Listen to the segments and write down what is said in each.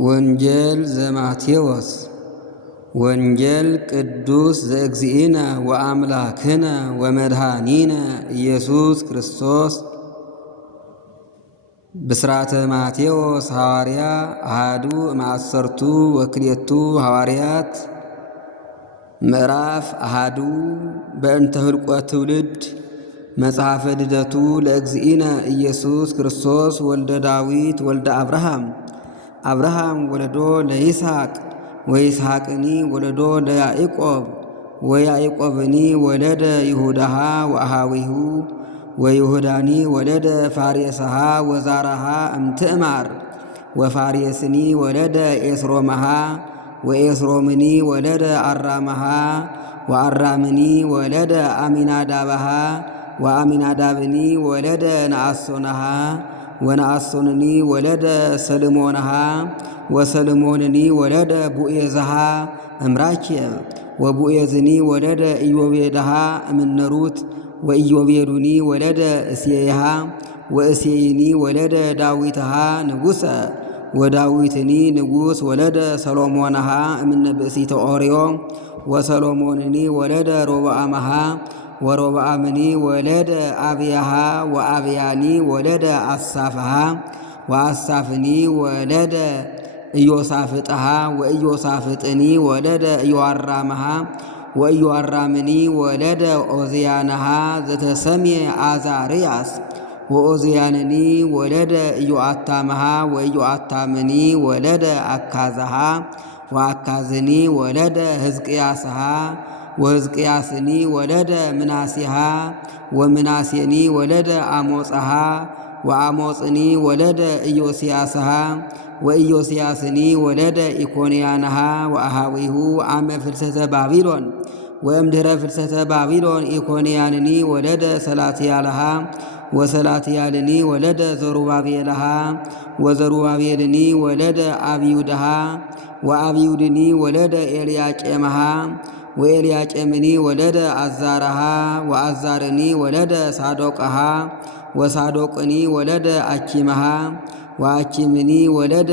ወንጌል ዘማቴዎስ ወንጌል ቅዱስ ዘእግዚእነ ወአምላክነ ወመድኃኒነ ኢየሱስ ክርስቶስ ብስራተ ማቴዎስ ሐዋርያ አሐዱ እምአሰርቱ ወክልኤቱ ሐዋርያት ምዕራፍ አሐዱ በእንተ ህልቆት ትውልድ መጽሐፈ ልደቱ ለእግዚእነ ኢየሱስ ክርስቶስ ወልደ ዳዊት ወልደ አብርሃም ወለዶ ለይስሐቅ ወይስሐቅኒ ወለዶ ለያዕቆብ ወያዕቆብኒ ወለደ ይሁዳሃ ወአሃዊሁ ወይሁዳኒ ወለደ ፋሬስሃ ወዛራሃ እምትዕማር ወፋሬስኒ ወለደ ኤስሮምሃ ወኤስሮምኒ ወለደ አራምሃ ወአራምኒ ወለደ አሚናዳብሃ ወአሚናዳብኒ ወለደ ነአሶንሃ ወነአሶንኒ ወለደ ሰልሞንሃ ወሰልሞንኒ ወለደ ቡኤዝሃ እምራኬብ ወቡኤዝኒ ወለደ ኢዮቤድሃ እምነሩት ወኢዮቤዱኒ ወለደ እሴይሃ ወእሴይኒ ወለደ ዳዊትሃ ንጉሰ ወዳዊትኒ ንጉስ ወለደ ሰሎሞንሃ እምነ ብእሲተ ኦርዮ ወሰሎሞንኒ ወለደ ሮብዓምሃ ወሮብዓምኒ ወለደ አብያሃ ወአብያኒ ወለደ አሳፍሃ ወአሳፍኒ ወለደ ኢዮሳፍጥሃ ወኢዮሳፍጥኒ ወለደ ኢዮአራምሃ ወኢዮአራምኒ ወለደ ኦዝያንሃ ዘተሰምየ አዛርያስ ወኦዝያንኒ ወለደ ኢዮአታምሃ ወኢዮአታምኒ ወለደ አካዝሃ ወአካዝኒ ወለደ ሕዝቅያስሃ ወሕዝቅያስኒ ወለደ ምናሴሃ ወምናሴኒ ወለደ አሞጽሃ ወአሞጽኒ ወለደ ኢዮስያስሃ ወኢዮስያስኒ ወለደ ኢኮንያንሃ ወአሃዊሁ አመ ፍልሰተ ባቢሎን ወእምድኅረ ፍልሰተ ባቢሎን ኢኮንያንኒ ወለደ ሰላትያልሃ ወሰላትያልኒ ወለደ ዘሩባቤልሃ ወዘሩባቤልኒ ወለደ አብዩድሃ ወአብዩድኒ ወለደ ኤልያቄምሃ ወኤልያቄምኒ ወለደ አዛርሃ ወአዛርኒ ወለደ ሳዶቅሃ ወሳዶቅኒ ወለደ አኪምሃ ወአኪምኒ ወለደ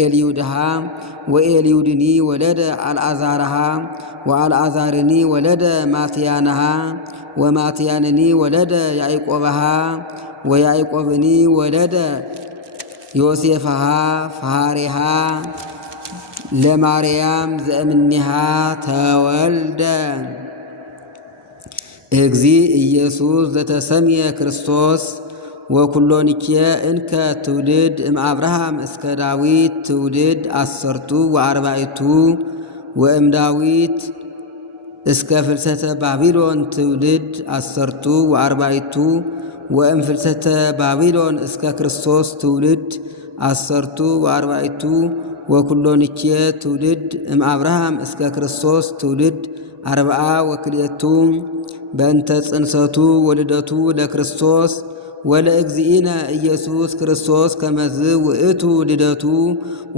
ኤልዩድሃ ወኤልዩድኒ ወለደ አልዓዛርሃ ወአልዓዛርኒ ወለደ ማትያንሃ ወማትያንኒ ወለደ ያዕቆብሃ ወያዕቆብኒ ወለደ ዮሴፍሃ ፈሃሪሃ ለማርያም ዘእምኔሃ ተወልደ እግዚእ ኢየሱስ ዘተሰምየ ክርስቶስ ወኩሎንኬ እንከ ትውልድ እምአብርሃም እስከ ዳዊት ትውልድ አሰርቱ ወአርባዕቱ ወእም ዳዊት እስከ ፍልሰተ ባቢሎን ትውልድ አሰርቱ ወአርባዕቱ ወእም ፍልሰተ ባቢሎን እስከ ክርስቶስ ትውልድ አሰርቱ ወአርባዕቱ ወኩሎንኬ ትውልድ እምአብርሃም እስከ ክርስቶስ ትውልድ አርብዓ ወክልኤቱ በእንተ ጽንሰቱ ወልደቱ ለክርስቶስ ወለእግዚእነ ኢየሱስ ክርስቶስ ከመዝ ውእቱ ልደቱ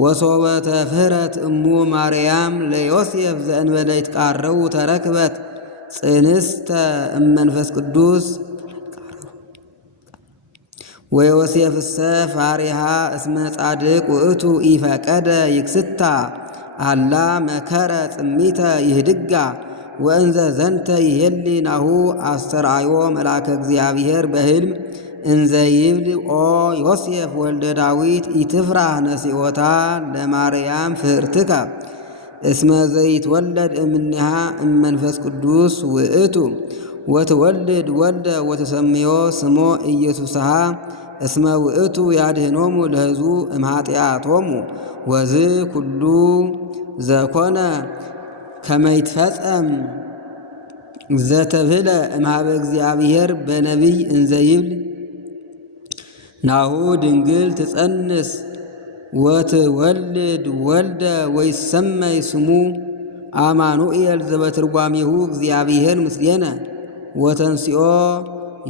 ወሶበ ተፍህረት እሙ ማርያም ለዮሴፍ ዘእንበለ ይትቃረቡ ተረክበት ጽንስተ እመንፈስ ቅዱስ ወዮሴፍሰ ፋሪሃ እስመ ጻድቅ ውእቱ ኢፈቀደ ይክስታ አላ መከረ ጽሚተ ይህድጋ ወእንዘ ዘንተ ይሄሊ ናሁ አስተርአዮ መልአከ እግዚአብሔር በሕልም እንዘ ይብል ኦ ዮሴፍ ወልደ ዳዊት ኢትፍራህ ነሲኦታ ለማርያም ፍርትከ እስመ ዘይትወለድ እምኔሃ እመንፈስ ቅዱስ ውእቱ ወትወልድ ወልደ ወተሰምዮ ስሞ ኢየሱስሃ እስመ ውእቱ ያድኅኖሙ ለሕዝቡ እምኃጢአቶሙ ወዝ ኩሉ ዘኮነ ከመይትፈጸም ዘተብህለ እምኀበ እግዚአብሔር በነቢይ እንዘ ይብል ናሁ ድንግል ትጸንስ ወትወልድ ወልደ ወይሰመይ ስሙ አማኑኤል ዘበትርጓሜሁ እግዚአብሔር ምስሌነ ወተንሲኦ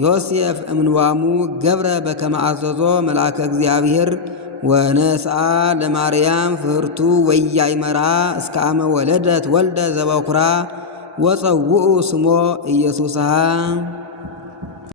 ዮሴፍ እምንዋሙ ገብረ በከመ አዘዞ መልአከ እግዚአብሔር ወነስአ ለማርያም ፍህርቱ ወያይመራ እስከ አመ ወለደት ወልደ ዘበኩራ ወፀውኡ ስሞ ኢየሱስሃ